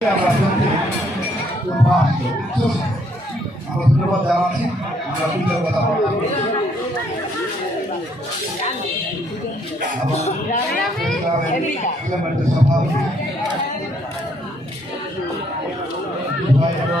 আমরা ধন্যবাদ জানাচ্ছি আমরা এবং ক্লাবের সভাপতি আমরা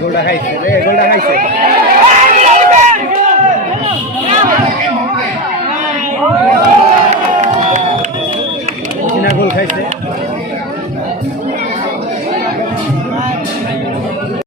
গোলটা খাইছে রে গোলটা খাইছে। গোল খাইছে।